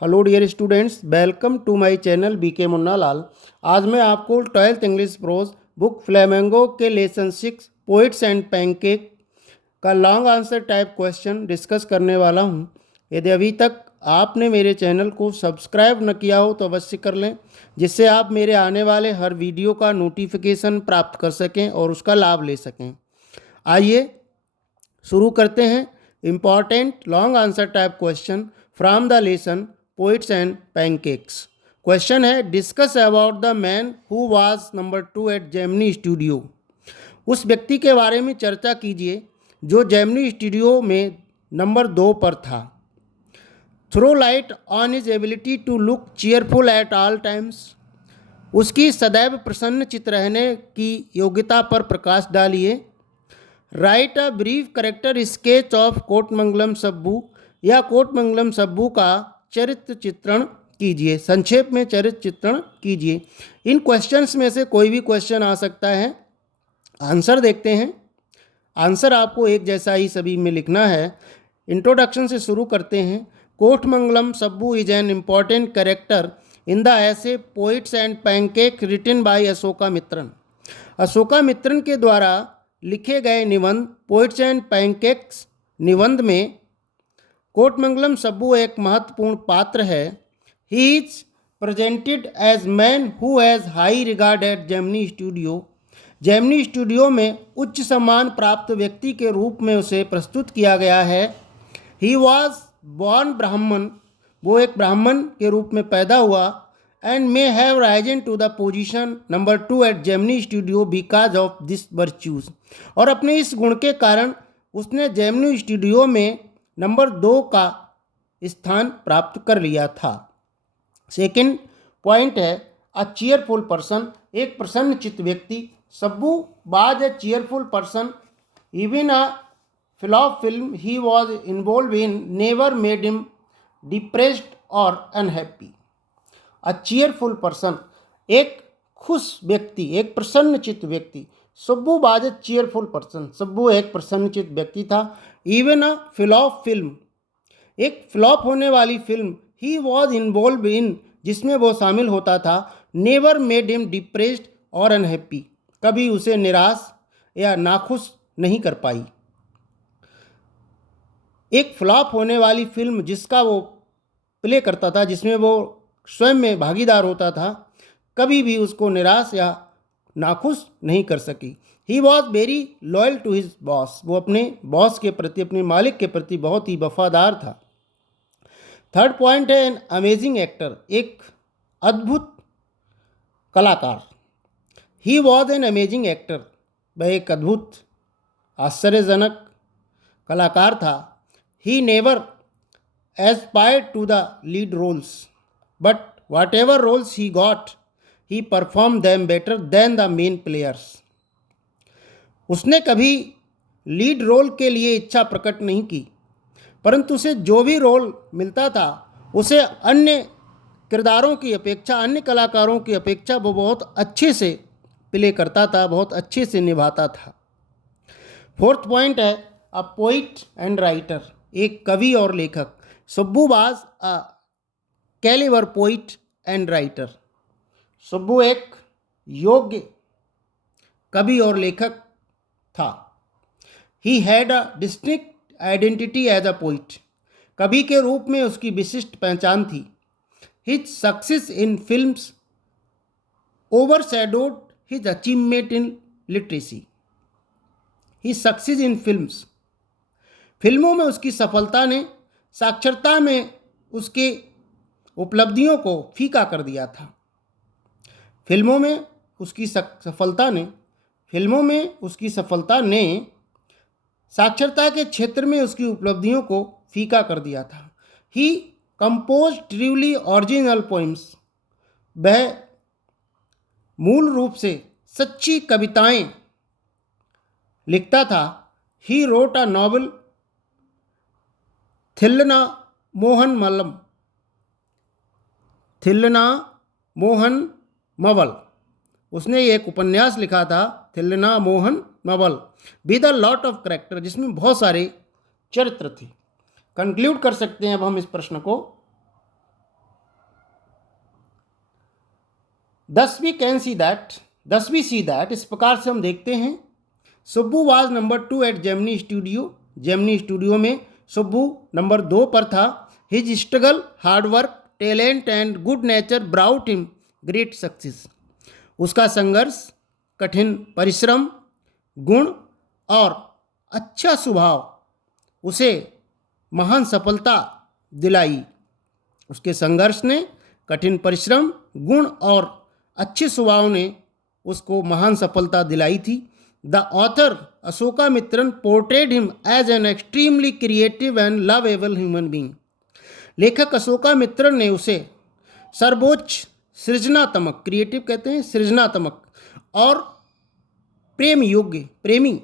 Hello dear students, welcome to my channel BK Munna Lal. आज मैं आपको 12th English prose book flamingo के lesson 6 poets and pancake का long answer type question discuss करने वाला हूं। यदि अभी तक आपने मेरे चैनल को सब्सक्राइब न किया हो तो अवश्य कर लें, जिससे आप मेरे आने वाले हर वीडियो का नोटिफिकेशन प्राप्त कर सकें और उसका लाभ ले सकें। आइए शुरू करते हैं important long answer type question from the lesson poets and pancakes. Question है, discuss about the man who was number 2 at Gemini studio. उस व्यक्ति के बारे में चर्चा कीजिए जो जेमिनी स्टूडियो में नंबर 2 पर था। Throw light on his ability to look cheerful at all times. उसकी सदैव प्रसन्नचित्त रहने की योग्यता पर प्रकाश डालिए। Write a brief character sketch of Kotamangalam Subbu, या कोटमंगलम सब्बू का चरित्र चित्रण कीजिए। संक्षेप में चरित्र चित्रण कीजिए। इन क्वेश्चंस में से कोई भी क्वेश्चन आ सकता है। आंसर देखते हैं। आंसर आपको एक जैसा ही सभी में लिखना है। इंट्रोडक्शन से शुरू करते हैं। Kotamangalam Subbu is an important character in the essay poets and pancake written by Ashokamitran. Ashokamitran के द्वारा लिखे गए निबंध पोइट्स एंड पैनकेक्स निबंध में कोटमंगलम सब्बू एक महत्वपूर्ण पात्र है। He is presented as man who has high regard at Gemini Studio. Gemini Studio में उच्च सम्मान प्राप्त व्यक्ति के रूप में उसे प्रस्तुत किया गया है। ही वॉज बॉर्न ब्राह्मण, वो एक ब्राह्मण के रूप में पैदा हुआ। And may have risen to the position number 2 at Gemini Studio because of this virtues. और अपने इस गुण के कारण उसने जेमिनी स्टूडियो में नंबर 2 का स्थान प्राप्त कर लिया था। सेकंड पॉइंट है, अ चीयरफुल पर्सन, एक प्रसन्नचित्त व्यक्ति। Sabbu was a cheerful person even a flop film he was involve in never made him depressed और अनहैप्पी। अ चीयरफुल पर्सन, एक खुश व्यक्ति, एक प्रसन्नचित्त व्यक्ति। Sabbu was a cheerful person, Sabbu एक प्रसन्नचित्त व्यक्ति था। इवन अ फ्लॉप फिल्म, एक फ्लॉप होने वाली film, he was involve in, जिसमें वो शामिल होता था, नेवर मेड हिम डिप्रेस्ड और अनहैप्पी, कभी उसे निराश या नाखुश नहीं कर पाई। एक फ्लॉप होने वाली फिल्म जिसका वो प्ले करता था, जिसमें वो स्वयं में भागीदार होता था, कभी भी उसको निराश या नाखुश नहीं कर सकी। He was very loyal to his boss, वो अपने बॉस के प्रति, अपने मालिक के प्रति बहुत ही वफादार था। थर्ड पॉइंट है, एन अमेजिंग एक्टर, एक अद्भुत कलाकार। He was an amazing actor, वह एक अद्भुत आश्चर्यजनक कलाकार था। He never aspired to the lead roles, but whatever roles he got he perform them better than the main players. उसने कभी लीड रोल के लिए इच्छा प्रकट नहीं की, परंतु उसे जो भी रोल मिलता था उसे अन्य किरदारों की अपेक्षा, अन्य कलाकारों की अपेक्षा वो बहुत अच्छे से प्ले करता था, बहुत अच्छे से निभाता था। फोर्थ पॉइंट है, अ पोइट एंड राइटर, एक कवि और लेखक। Subbu was a caliber poet and writer. Subbu एक योग्य कवि और लेखक था। He had a distinct identity as a poet, कवि के रूप में उसकी विशिष्ट पहचान थी। His success in films overshadowed his achievement in literacy. His success in films, फिल्मों में उसकी सफलता ने साक्षरता में उसके उपलब्धियों को फीका कर दिया था। फिल्मों में उसकी सफलता ने, फिल्मों में उसकी सफलता ने साक्षरता के क्षेत्र में उसकी उपलब्धियों को फीका कर दिया था। He compose truly original poems, वह मूल रूप से सच्ची कविताएं लिखता था। He wrote a novel Thillana Mohan Mallam, Thillana Mohan Mawal, उसने एक उपन्यास लिखा था Thillana Mohan Mawal with a lot of character, जिसमें बहुत सारे चरित्र थे। कंक्लूड कर सकते हैं अब हम इस प्रश्न को। Thus we see that इस प्रकार से हम देखते हैं Subbu was number 2 at Gemini Studio में सुब्बू नंबर 2 पर था। His struggle, hard work, talent and good nature brought him great success. उसका संघर्ष, कठिन परिश्रम, गुण और अच्छा स्वभाव उसे महान सफलता दिलाई। उसके संघर्ष ने, कठिन परिश्रम, गुण और अच्छे स्वभाव ने उसको महान सफलता दिलाई थी। The author Ashoka Mitran portrayed him as an extremely creative and lovable human being. लेखक अशोका मित्रन ने उसे सर्वोच्च सृजनात्मक, क्रिएटिव कहते हैं सृजनात्मक, और प्रेमी,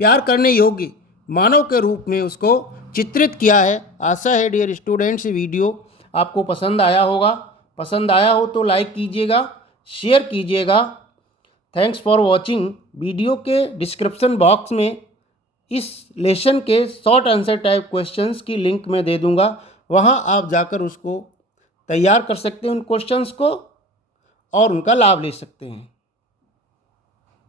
प्यार करने योग्य मानव के रूप में उसको चित्रित किया है। आशा है डियर स्टूडेंट्स वीडियो आपको पसंद आया होगा। पसंद आया हो तो लाइक कीजिएगा, शेयर कीजिएगा। Thanks for watching. वीडियो के डिस्क्रिप्शन बॉक्स में इस लेसन के शॉर्ट आंसर टाइप क्वेश्चंस की लिंक मैं दे दूंगा, वहां आप जाकर उसको तैयार कर सकते हैं, उन क्वेश्चंस को, और उनका लाभ ले सकते हैं।